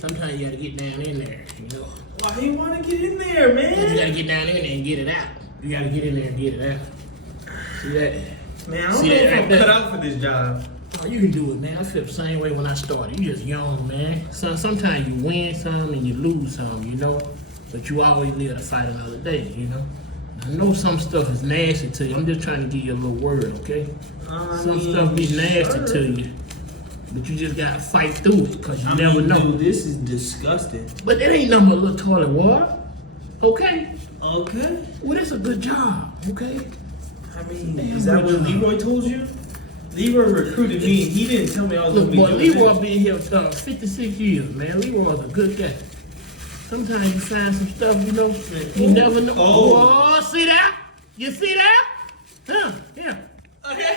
sometimes you gotta get down in there, you know. Why you wanna get in there, man? You gotta get down in there and get it out. You gotta get in there and get it out. See that? Man, I don't know if I'm cut out for this job. Oh, you can do it, man. I feel the same way when I started. You just young, man. So sometimes you win some and you lose some, you know. But you always live to fight another day, you know. I know some stuff is nasty to you. I'm just trying to give you a little word, okay? Some stuff be nasty to you. But you just gotta fight through it, because you never know. Dude, this is disgusting. But it ain't nothing but a little toilet water, okay? Okay. Well, that's a good job, okay? I mean, is that what Leroy told you? Leroy recruited me, and he didn't tell me I was Look, going to be boy, doing Leroy this. been here 56 years, man. Leroy's a good guy. Sometimes you find some stuff, you know, you never know. Oh. Oh, see that? You see that? Huh, yeah. Okay.